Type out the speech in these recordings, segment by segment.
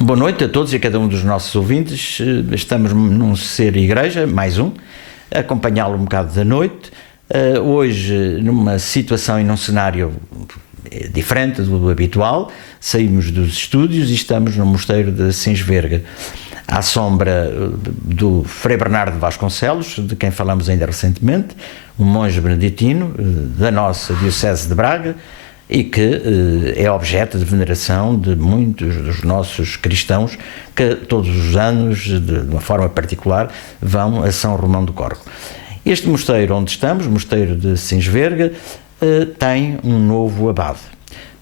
Boa noite a todos e a cada um dos nossos ouvintes. Estamos num Ser Igreja, mais um, a acompanhá-lo um bocado da noite. Hoje, numa situação e num cenário diferente do habitual, saímos dos estúdios e estamos no mosteiro de Sinsverga, à sombra do Frei Bernardo de Vasconcelos, de quem falamos ainda recentemente, um monge beneditino da nossa Diocese de Braga, e que é objeto de veneração de muitos dos nossos cristãos que todos os anos, de uma forma particular, vão a São Romão do Córrego. Este mosteiro onde estamos, o mosteiro de Sinsverga, tem um novo abade.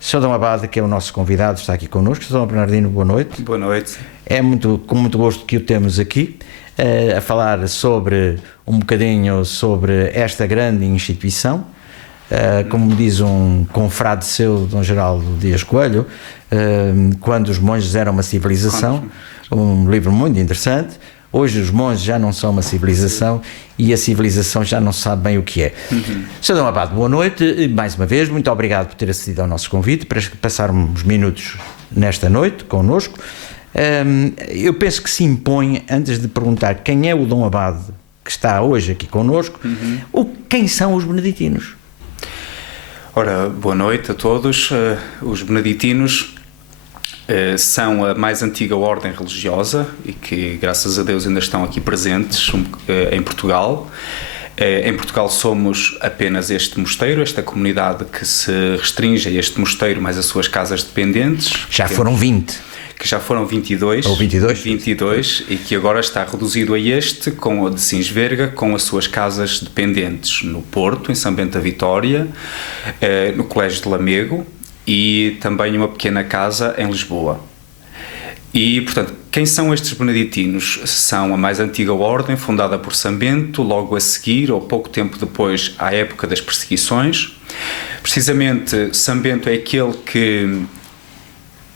Sr. Dom Abade, que é o nosso convidado, está aqui connosco. Sr. Dom Bernardino, boa noite. Boa noite. É com muito gosto que o temos aqui, a falar sobre um bocadinho sobre esta grande instituição. Como diz um confrade seu, Dom Geraldo Dias Coelho, Quando os monges eram uma civilização, um livro muito interessante. Hoje os monges já não são uma civilização e a civilização já não sabe bem o que é. Sr. Dom Abade, boa noite, mais uma vez, muito obrigado por ter acedido ao nosso convite, para passar uns minutos nesta noite connosco. Eu penso que se impõe, antes de perguntar quem é o Dom Abade que está hoje aqui connosco, quem são os beneditinos? Ora, boa noite a todos. Os beneditinos são a mais antiga ordem religiosa e que, graças a Deus, ainda estão aqui presentes em Portugal. Em Portugal somos apenas este mosteiro, esta comunidade que se restringe a este mosteiro, mais as suas casas dependentes. Já foram 20. Que já foram 22, ou 22? 22, e que agora está reduzido a este, com o de Sinsverga, com as suas casas dependentes no Porto, em São Bento da Vitória, no Colégio de Lamego e também uma pequena casa em Lisboa. E, portanto, quem são estes beneditinos? São a mais antiga ordem, fundada por São Bento, logo a seguir, ou pouco tempo depois, à época das perseguições. Precisamente, São Bento é aquele que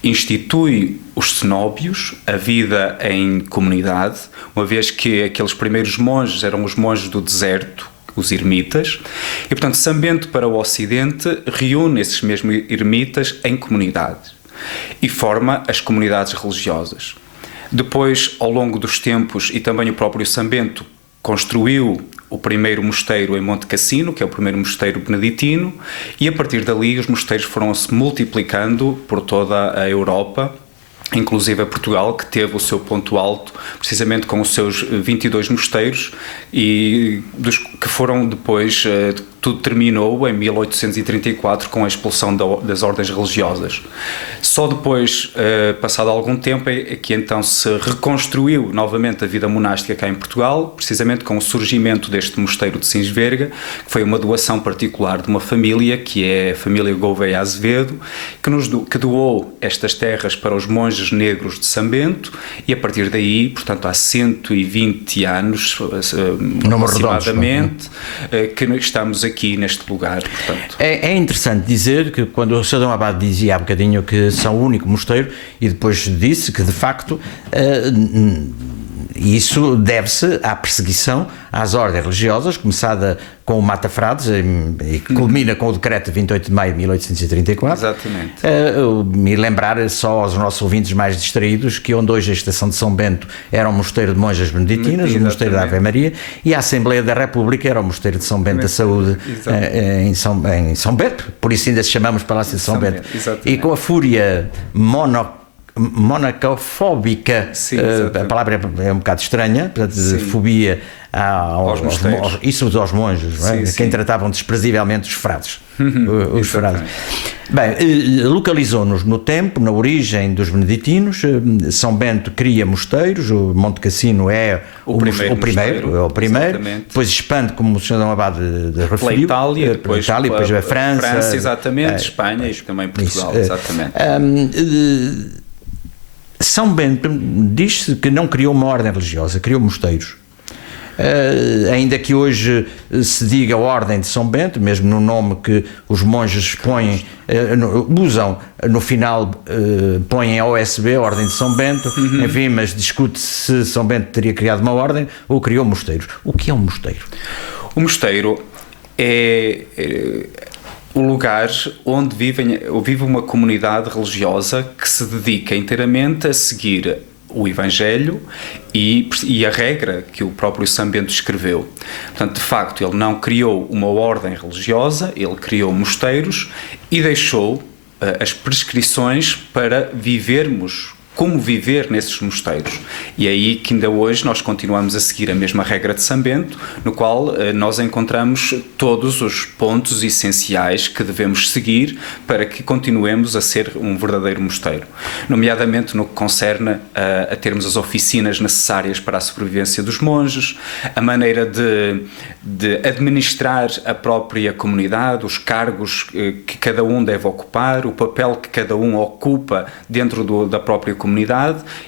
institui os cenóbios, a vida em comunidade, uma vez que aqueles primeiros monges eram os monges do deserto, os ermitas, e portanto São Bento para o Ocidente reúne esses mesmos ermitas em comunidades e forma as comunidades religiosas. Depois, ao longo dos tempos, e também o próprio São Bento construiu o primeiro mosteiro em Monte Cassino, que é o primeiro mosteiro beneditino, e a partir dali os mosteiros foram-se multiplicando por toda a Europa, inclusive a Portugal, que teve o seu ponto alto precisamente com os seus 22 mosteiros, e que foram depois, tudo terminou em 1834 com a expulsão das ordens religiosas. Só depois, passado algum tempo, é que então se reconstruiu novamente a vida monástica cá em Portugal, precisamente com o surgimento deste mosteiro de Sinsverga, que foi uma doação particular de uma família, que é a família Gouveia Azevedo, que doou estas terras para os monges negros de São Bento, e a partir daí, portanto há 120 anos aproximadamente, que estamos aqui neste lugar. Portanto. É interessante dizer que quando o Sr. Dom Abade dizia há bocadinho que são o único mosteiro, e depois disse que de facto isso deve-se à perseguição às ordens religiosas, começada com o Mata Frades e que culmina com o decreto de 28 de maio de 1834. Exatamente. E lembrar só aos nossos ouvintes mais distraídos que onde hoje a Estação de São Bento era um mosteiro de monjas beneditinas, o mosteiro da Ave Maria, e a Assembleia da República era o mosteiro de São Bento da Saúde, em São Bento, por isso ainda se chamamos Palácio de São Bento. E com a fúria monacofóbica, sim, a palavra é um bocado estranha, portanto, fobia aos monges, sim, não é? Quem tratavam desprezivelmente os frades. Os frades. Bem, localizou-nos no tempo, na origem dos beneditinos. São Bento cria mosteiros, o Monte Cassino é o primeiro, depois expande, como o Sr. Dom Abade referiu, pela Itália, depois a França, exatamente, Espanha e também Portugal, exatamente. São Bento diz-se que não criou uma ordem religiosa, criou mosteiros. Ainda que hoje se diga Ordem de São Bento, mesmo no nome que os monges põem, usam no final, põem OSB, Ordem de São Bento, enfim, mas discute-se se São Bento teria criado uma ordem ou criou mosteiros. O que é um mosteiro? O mosteiro o lugar onde vive uma comunidade religiosa que se dedica inteiramente a seguir o Evangelho e a regra que o próprio São Bento escreveu. Portanto, de facto, ele não criou uma ordem religiosa, ele criou mosteiros e deixou as prescrições para vivermos como viver nesses mosteiros. E é aí que ainda hoje nós continuamos a seguir a mesma regra de São Bento, no qual nós encontramos todos os pontos essenciais que devemos seguir para que continuemos a ser um verdadeiro mosteiro. Nomeadamente no que concerne a termos as oficinas necessárias para a sobrevivência dos monges, a maneira de administrar a própria comunidade, os cargos que cada um deve ocupar, o papel que cada um ocupa dentro da própria comunidade,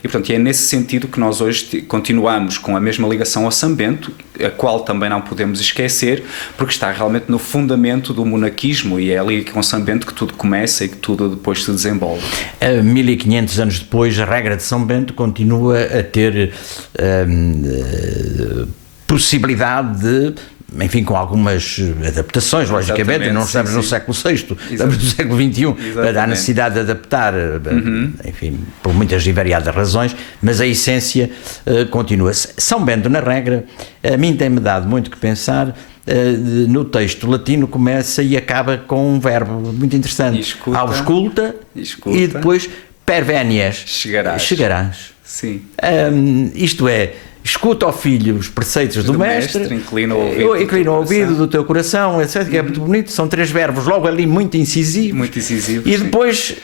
e portanto é nesse sentido que nós hoje continuamos com a mesma ligação ao São Bento, a qual também não podemos esquecer, porque está realmente no fundamento do monaquismo, e é ali com São Bento que tudo começa e que tudo depois se desenvolve. 1500 anos depois, a regra de São Bento continua a ter possibilidade de, enfim, com algumas adaptações, logicamente, não estamos no século VI, estamos no século XXI, há necessidade de adaptar, enfim, por muitas e variadas razões, mas a essência continua. São Bento, na regra, a mim tem-me dado muito que pensar. No texto latino começa e acaba com um verbo muito interessante. Ausculta e depois pervenias. Chegarás. Sim. Isto é, escuta ao filho os preceitos do mestre, inclina o ouvido do teu coração, etc. Que é muito bonito, são 3 verbos logo ali muito incisivos. Muito incisivos. E depois,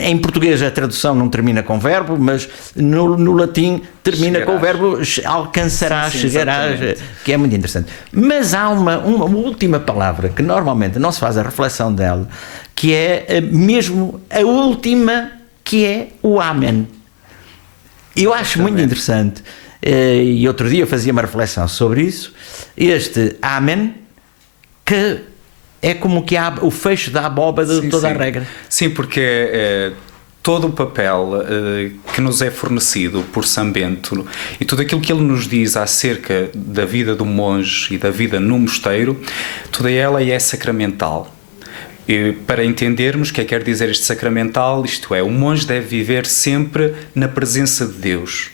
em português a tradução não termina com verbo, mas no latim termina com o verbo alcançarás, chegarás, exatamente. Que é muito interessante. Mas há uma última palavra que normalmente não se faz a reflexão dela, que é mesmo a última, que é o Amém. Eu acho muito interessante. E outro dia eu fazia uma reflexão sobre isso, este Amém, que é como que o fecho da abóbada de toda a regra. Sim, porque todo o papel que nos é fornecido por São Bento e tudo aquilo que ele nos diz acerca da vida do monge e da vida no mosteiro, toda ela é sacramental. E para entendermos o que quer dizer este sacramental, isto é, o monge deve viver sempre na presença de Deus.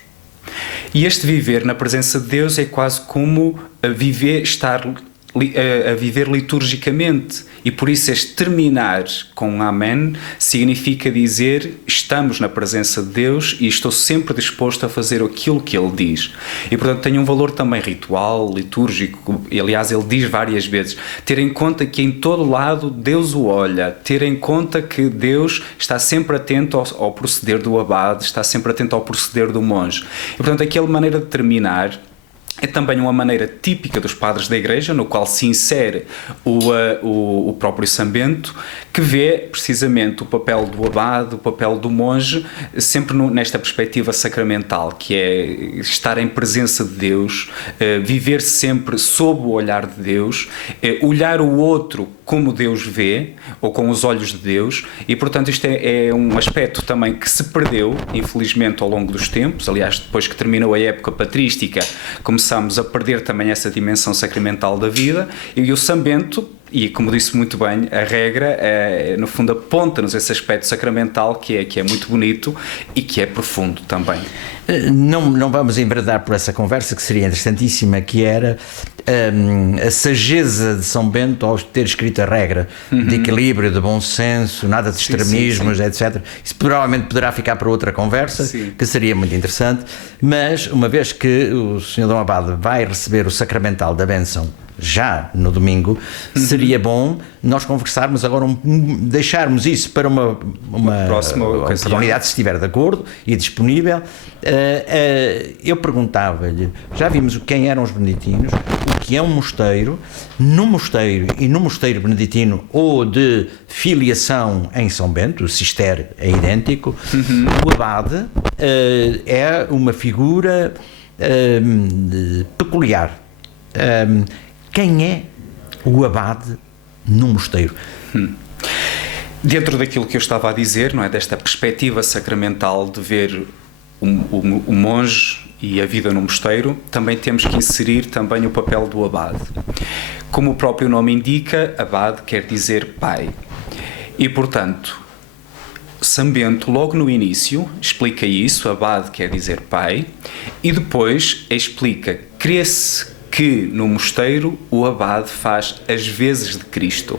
E este viver na presença de Deus é quase como estar a viver liturgicamente, e por isso este terminar com um Amém significa dizer: estamos na presença de Deus e estou sempre disposto a fazer aquilo que Ele diz. E portanto tem um valor também ritual, litúrgico, e aliás ele diz várias vezes, ter em conta que em todo lado Deus o olha, ter em conta que Deus está sempre atento ao proceder do abade, está sempre atento ao proceder do monge. E portanto aquela maneira de terminar é também uma maneira típica dos padres da Igreja, no qual se insere o próprio São Bento, que vê precisamente o papel do abade, o papel do monge, sempre nesta perspectiva sacramental, que é estar em presença de Deus, viver sempre sob o olhar de Deus, olhar o outro como Deus vê, ou com os olhos de Deus, e portanto isto é um aspecto também que se perdeu, infelizmente, ao longo dos tempos. Aliás, depois que terminou a época patrística, começámos a perder também essa dimensão sacramental da vida, e o São Bento, e como disse muito bem, a regra no fundo aponta-nos esse aspecto sacramental que é muito bonito e que é profundo também. Não vamos enveredar por essa conversa que seria interessantíssima, que era a sageza de São Bento ao ter escrito a regra de equilíbrio, de bom senso, nada de extremismos, etc. Isso provavelmente poderá ficar para outra conversa, que seria muito interessante, mas uma vez que o Sr. Dom Abade vai receber o sacramental da bênção já no domingo, seria bom nós conversarmos agora, deixarmos isso para uma próxima oportunidade, se estiver de acordo e disponível. Eu perguntava-lhe, já vimos quem eram os beneditinos, o que é um mosteiro, no mosteiro e no mosteiro beneditino ou de filiação em São Bento, o cister é idêntico, o abade é uma figura peculiar. Quem é o abade no mosteiro? Dentro daquilo que eu estava a dizer, não é, desta perspectiva sacramental de ver o monge e a vida no mosteiro, também temos que inserir também o papel do abade. Como o próprio nome indica, abade quer dizer pai. E, portanto, São Bento, logo no início, explica isso, abade quer dizer pai, e depois explica, crê-se que no mosteiro o abade faz as vezes de Cristo.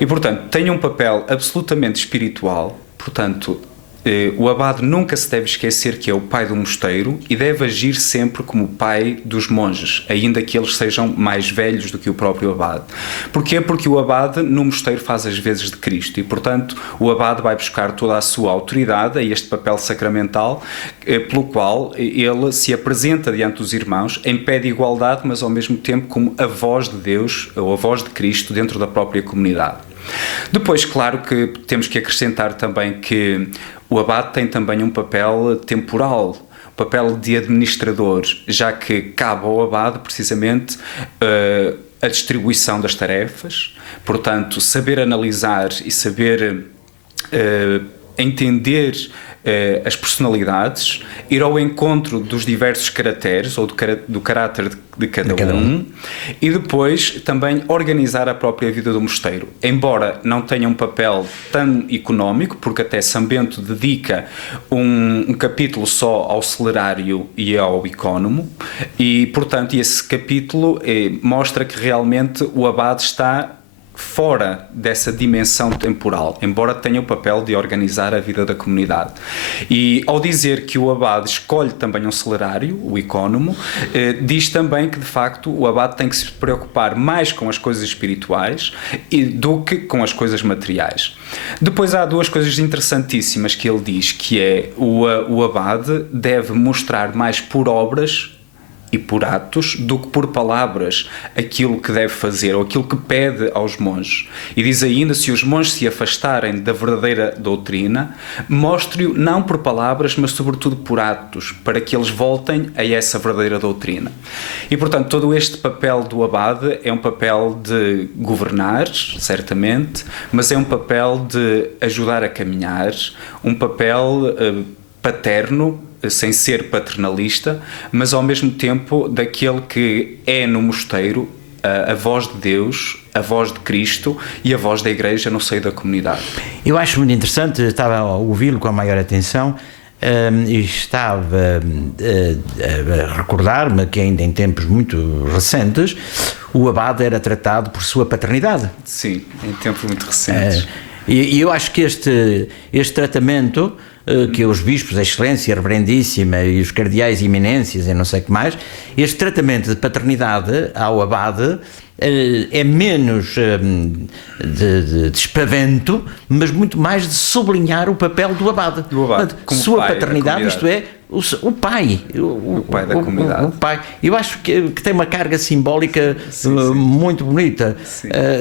E, portanto, tem um papel absolutamente espiritual, portanto, o abade nunca se deve esquecer que é o pai do mosteiro e deve agir sempre como o pai dos monges, ainda que eles sejam mais velhos do que o próprio abade. Porquê? Porque o abade no mosteiro faz as vezes de Cristo e, portanto, o abade vai buscar toda a sua autoridade a este papel sacramental, pelo qual ele se apresenta diante dos irmãos em pé de igualdade, mas ao mesmo tempo como a voz de Deus, ou a voz de Cristo dentro da própria comunidade. Depois, claro que temos que acrescentar também que o abade tem também um papel temporal, papel de administrador, já que cabe ao abade precisamente a distribuição das tarefas, portanto, saber analisar e saber entender as personalidades, ir ao encontro dos diversos caracteres ou do caráter de cada um e depois também organizar a própria vida do mosteiro. Embora não tenha um papel tão económico, porque até São Bento dedica um capítulo só ao celerário e ao ecónomo e, portanto, esse capítulo mostra que realmente o abade está fora dessa dimensão temporal, embora tenha o papel de organizar a vida da comunidade. E ao dizer que o abade escolhe também um celerário, o ecónomo, diz também que de facto o abade tem que se preocupar mais com as coisas espirituais do que com as coisas materiais. Depois há duas coisas interessantíssimas que ele diz, que é o abade deve mostrar mais por obras e por atos do que por palavras aquilo que deve fazer ou aquilo que pede aos monges. E diz ainda, se os monges se afastarem da verdadeira doutrina, mostre-o não por palavras, mas sobretudo por atos, para que eles voltem a essa verdadeira doutrina. E, portanto, todo este papel do abade é um papel de governar, certamente, mas é um papel de ajudar a caminhar, um papel paterno, sem ser paternalista, mas ao mesmo tempo daquele que é no mosteiro a voz de Deus, a voz de Cristo e a voz da Igreja no seio da comunidade. Eu acho muito interessante, estava a ouvi-lo com a maior atenção e estava a recordar-me que ainda em tempos muito recentes o abade era tratado por sua paternidade. Sim, em tempos muito recentes. E eu acho que este tratamento que os bispos, a excelência, a reverendíssima e os cardeais eminências e não sei o que mais, este tratamento de paternidade ao abade é menos de espavento, mas muito mais de sublinhar o papel do abade. Como sua pai paternidade, isto é, o pai. O pai da comunidade. O pai. Eu acho que tem uma carga simbólica muito bonita,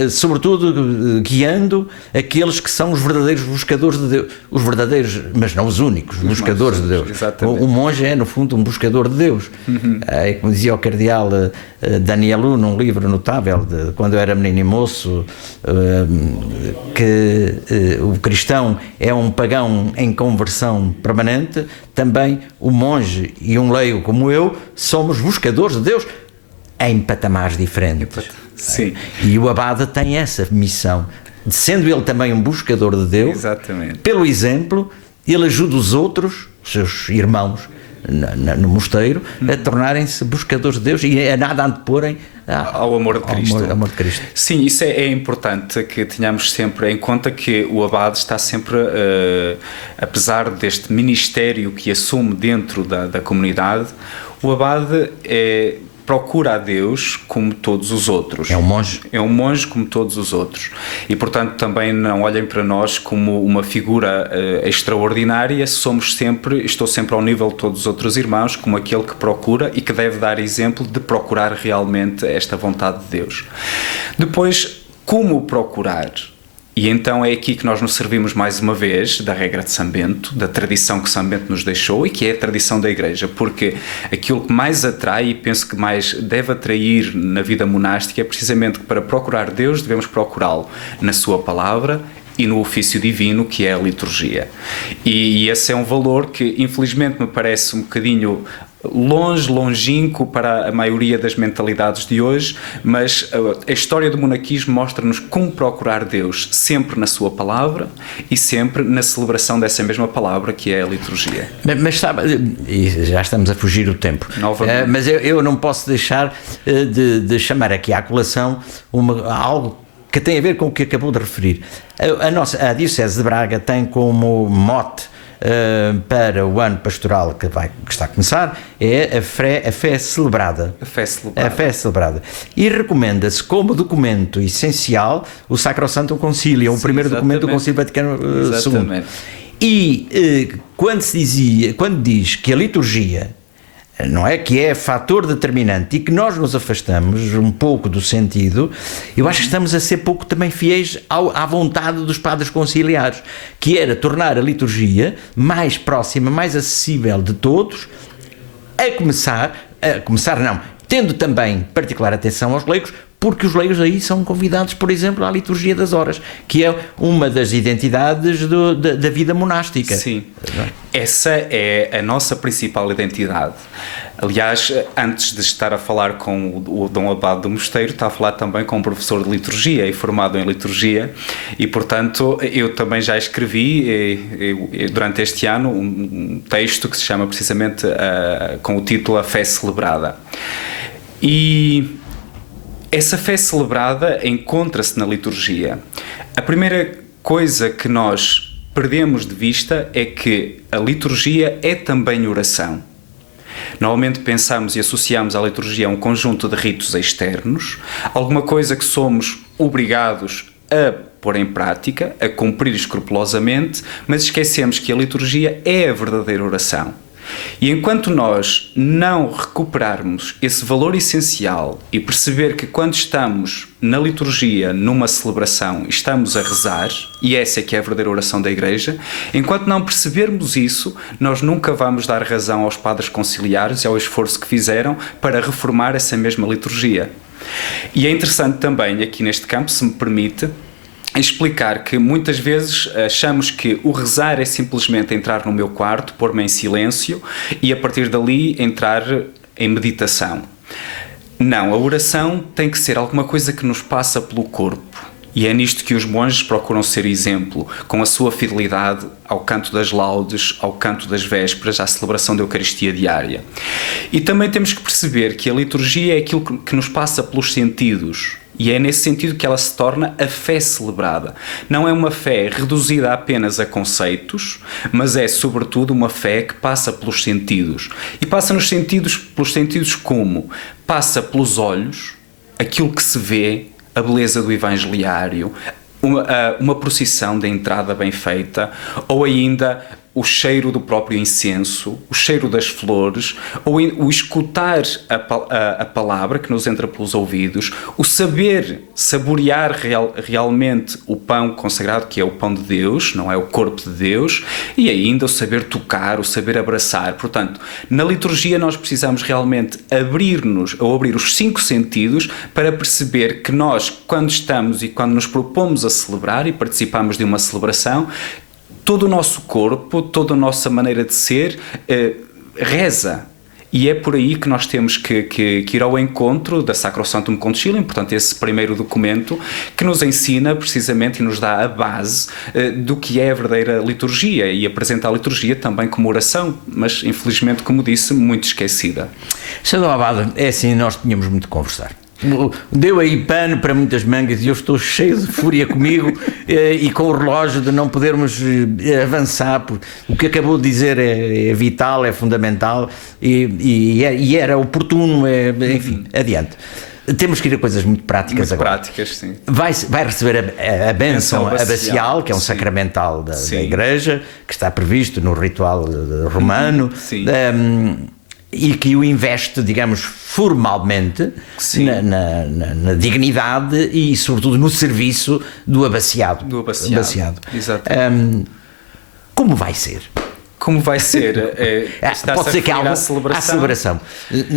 sobretudo guiando aqueles que são os verdadeiros buscadores de Deus. Os verdadeiros, mas não os únicos, buscadores de Deus. Exatamente. O monge é, no fundo, um buscador de Deus. Como dizia o cardeal Danielu num livro notável, de quando eu era menino e moço, que o cristão é um pagão em conversão permanente, também o monge e um leigo como eu somos buscadores de Deus em patamares diferentes. Sim. E o abade tem essa missão, sendo ele também um buscador de Deus. Exatamente. Pelo exemplo, ele ajuda os outros, os seus irmãos no mosteiro, a tornarem-se buscadores de Deus e a nada anteporem ao amor de Cristo. Ao amor de Cristo. Sim, isso é importante que tenhamos sempre em conta, que o abade está sempre, apesar deste ministério que assume dentro da comunidade, o abade procura a Deus como todos os outros. É um monge. É um monge como todos os outros. E, portanto, também não olhem para nós como uma figura extraordinária. Estou sempre ao nível de todos os outros irmãos, como aquele que procura e que deve dar exemplo de procurar realmente esta vontade de Deus. Depois, como procurar? E então é aqui que nós nos servimos mais uma vez da regra de São Bento, da tradição que São Bento nos deixou e que é a tradição da Igreja, porque aquilo que mais atrai e penso que mais deve atrair na vida monástica é precisamente que para procurar Deus devemos procurá-lo na sua palavra e no ofício divino, que é a liturgia. E esse é um valor que infelizmente me parece um bocadinho longínquo para a maioria das mentalidades de hoje, mas a história do monaquismo mostra-nos como procurar Deus sempre na sua palavra e sempre na celebração dessa mesma palavra, que é a liturgia. Mas sabe, e já estamos a fugir do tempo, mas eu não posso deixar de chamar aqui à colação algo que tem a ver com o que acabou de referir. A Diocese de Braga tem como mote para o ano pastoral que está a começar é a fé celebrada. A fé celebrada. E recomenda-se como documento essencial o Sacrosanctum Concilium, o primeiro documento do Concílio Vaticano II. E quando diz que a liturgia, não é, que é fator determinante e que nós nos afastamos um pouco do sentido, eu acho que estamos a ser pouco também fiéis à vontade dos padres conciliares, que era tornar a liturgia mais próxima, mais acessível de todos, tendo também particular atenção aos leigos, porque os leigos aí são convidados, por exemplo, à liturgia das horas, que é uma das identidades da vida monástica. Sim, essa é a nossa principal identidade. Aliás, antes de estar a falar com o Dom Abade do Mosteiro, está a falar também com um professor de liturgia e formado em liturgia, e portanto eu também já escrevi durante este ano um texto que se chama precisamente com o título A Fé Celebrada. E essa fé celebrada encontra-se na liturgia. A primeira coisa que nós perdemos de vista é que a liturgia é também oração. Normalmente pensamos e associamos à liturgia a um conjunto de ritos externos, alguma coisa que somos obrigados a pôr em prática, a cumprir escrupulosamente, mas esquecemos que a liturgia é a verdadeira oração. E enquanto nós não recuperarmos esse valor essencial e perceber que quando estamos na liturgia, numa celebração, estamos a rezar, e essa é que é a verdadeira oração da Igreja, enquanto não percebermos isso, nós nunca vamos dar razão aos padres conciliares e ao esforço que fizeram para reformar essa mesma liturgia. E é interessante também, aqui neste campo, se me permite, explicar que muitas vezes achamos que o rezar é simplesmente entrar no meu quarto, pôr-me em silêncio e a partir dali entrar em meditação. Não, a oração tem que ser alguma coisa que nos passa pelo corpo. E é nisto que os monges procuram ser exemplo, com a sua fidelidade ao canto das laudes, ao canto das vésperas, à celebração da Eucaristia diária. E também temos que perceber que a liturgia é aquilo que nos passa pelos sentidos. E é nesse sentido que ela se torna a fé celebrada. Não é uma fé reduzida apenas a conceitos, mas é, sobretudo, uma fé que passa pelos sentidos. E passa pelos sentidos como? Passa pelos olhos, aquilo que se vê, a beleza do evangeliário, uma procissão da entrada bem feita, ou ainda o cheiro do próprio incenso, o cheiro das flores, ou o escutar a palavra que nos entra pelos ouvidos, o saborear realmente o pão consagrado, que é o pão de Deus, não é o corpo de Deus, e ainda o saber tocar, o saber abraçar. Portanto, na liturgia nós precisamos realmente abrir os 5 sentidos para perceber que nós, quando estamos e quando nos propomos a celebrar e participamos de uma celebração, todo o nosso corpo, toda a nossa maneira de ser reza. E é por aí que nós temos que ir ao encontro da Sacrosanctum Concilium, portanto esse primeiro documento que nos ensina precisamente e nos dá a base do que é a verdadeira liturgia e apresenta a liturgia também como oração, mas infelizmente, como disse, muito esquecida. Sr. Dom Abade, é assim, nós tínhamos muito que conversar. Deu aí pano para muitas mangas e eu estou cheio de fúria comigo e com o relógio de não podermos avançar, porque o que acabou de dizer é vital, é fundamental e era oportuno, enfim, adiante. Temos que ir a coisas muito práticas agora. Práticas, sim. Vai receber a bênção abacial, que é um sim. sacramental da Igreja, que está previsto no ritual romano. Sim. E que o investe, digamos, formalmente na dignidade e, sobretudo, no serviço do abaciado. Exato. Como vai ser? Como vai ser? Pode ser que há à celebração.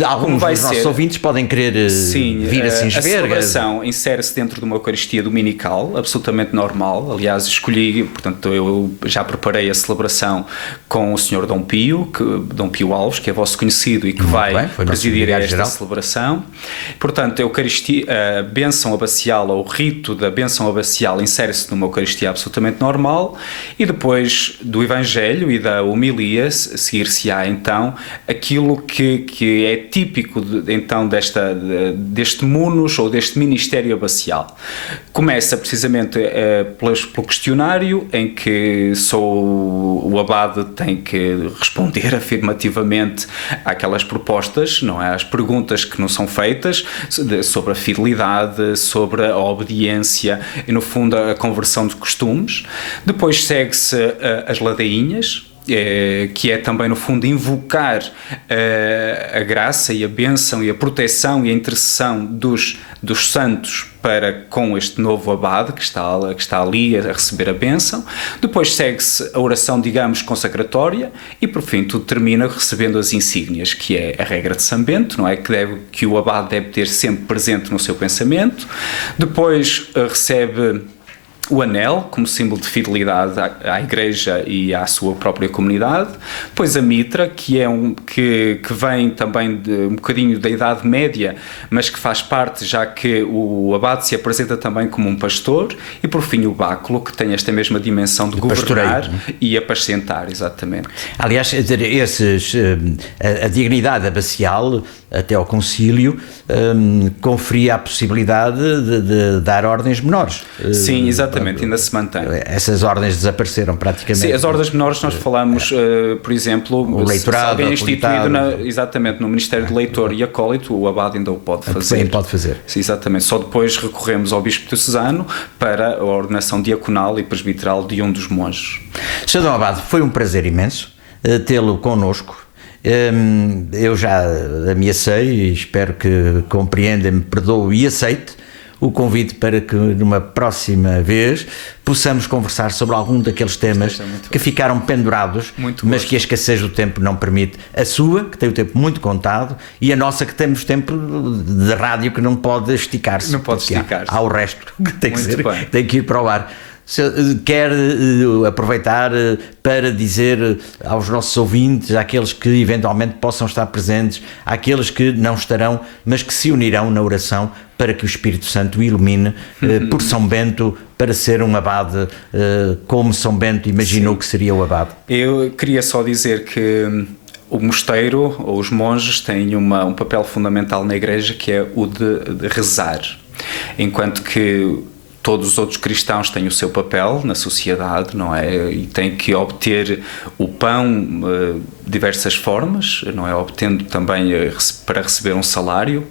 Alguns dos nossos ouvintes podem querer vir a Sins A Verga. celebração insere-se dentro de uma Eucaristia dominical, absolutamente normal. Aliás, escolhi, portanto, eu já preparei a celebração com o Sr. Dom Pio Alves, que é vosso conhecido e que vai presidir esta celebração. Portanto, a Eucaristia, a bênção abacial, ou o rito da bênção abacial, insere-se numa Eucaristia absolutamente normal, e depois do Evangelho e da homilia seguir-se-á então aquilo que é típico então deste munus ou deste ministério abacial. Começa precisamente pelo questionário, em que o abade tem que responder afirmativamente àquelas propostas, não é? Às perguntas que nos são feitas sobre a fidelidade, sobre a obediência e, no fundo, a conversão de costumes. Depois segue-se as ladainhas, que é também, no fundo, invocar a graça e a bênção e a proteção e a intercessão dos santos para com este novo abade que está ali a receber a bênção. Depois segue-se a oração, digamos, consacratória, e por fim tudo termina recebendo as insígnias, que é a regra de São Bento, não é? Que o abade deve ter sempre presente no seu pensamento. Depois recebe o anel, como símbolo de fidelidade à Igreja e à sua própria comunidade. Depois a mitra, que vem também de um bocadinho da Idade Média, mas que faz parte, já que o abade se apresenta também como um pastor. E por fim o báculo, que tem esta mesma dimensão de governar e apacentar, exatamente. Aliás, a dignidade abacial, até ao concílio, conferia a possibilidade de dar ordens menores. Sim, exatamente. Ainda se mantém. Essas ordens desapareceram praticamente. Sim, as ordens menores nós falamos, por exemplo, o leitorado, se alguém é instituído exatamente no Ministério de Leitor e Acólito, o abade ainda o pode fazer. Sim, pode fazer. Sim, exatamente. Só depois recorremos ao Bispo diocesano para a ordenação diaconal e presbiteral de um dos monges. Sr. Dom Abade, foi um prazer imenso tê-lo connosco. Eu já ameacei e espero que compreenda, me perdoe e aceite o convite para que numa próxima vez possamos conversar sobre algum daqueles temas que ficaram pendurados, mas que a escassez do tempo não permite. A sua, que tem o tempo muito contado, e a nossa, que temos tempo de rádio, que não pode esticar-se. Não pode esticar-se. Há o resto que tem que ir para o ar. Quer aproveitar para dizer aos nossos ouvintes, àqueles que eventualmente possam estar presentes, àqueles que não estarão, mas que se unirão na oração para que o Espírito Santo o ilumine por São Bento, para ser um abade como São Bento imaginou que seria o abade? Eu queria só dizer que o mosteiro, ou os monges, têm um papel fundamental na Igreja, que é o de rezar, enquanto que todos os outros cristãos têm o seu papel na sociedade, não é? E têm que obter o pão de diversas formas, não é? Obtendo também para receber um salário.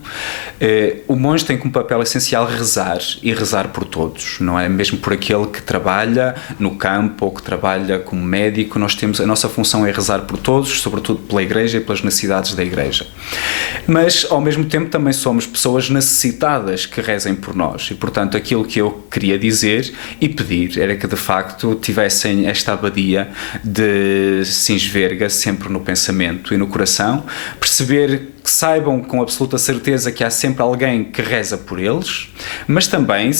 O monge tem como papel essencial rezar, e rezar por todos, não é? Mesmo por aquele que trabalha no campo ou que trabalha como médico, a nossa função é rezar por todos, sobretudo pela Igreja e pelas necessidades da Igreja. Mas, ao mesmo tempo, também somos pessoas necessitadas que rezem por nós, e, portanto, aquilo que eu queria dizer e pedir era que, de facto, tivessem esta abadia de Sins Verga sempre no pensamento e no coração, perceber, que saibam com absoluta certeza que há sempre alguém que reza por eles, mas também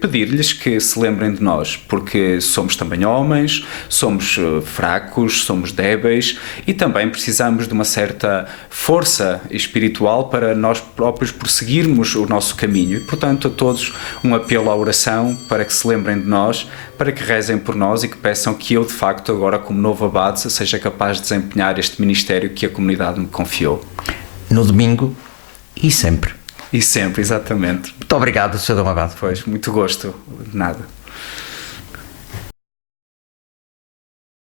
pedir-lhes que se lembrem de nós, porque somos também homens, somos fracos, somos débeis, e também precisamos de uma certa força espiritual para nós próprios prosseguirmos o nosso caminho. E, portanto, a todos um apelo à oração para que se lembrem de nós, para que rezem por nós e que peçam que eu, de facto, agora como novo abade, seja capaz de desempenhar este ministério que a comunidade me confiou. No domingo e sempre. E sempre, exatamente. Muito obrigado, Sr. Dom Abade. Pois, muito gosto. Nada.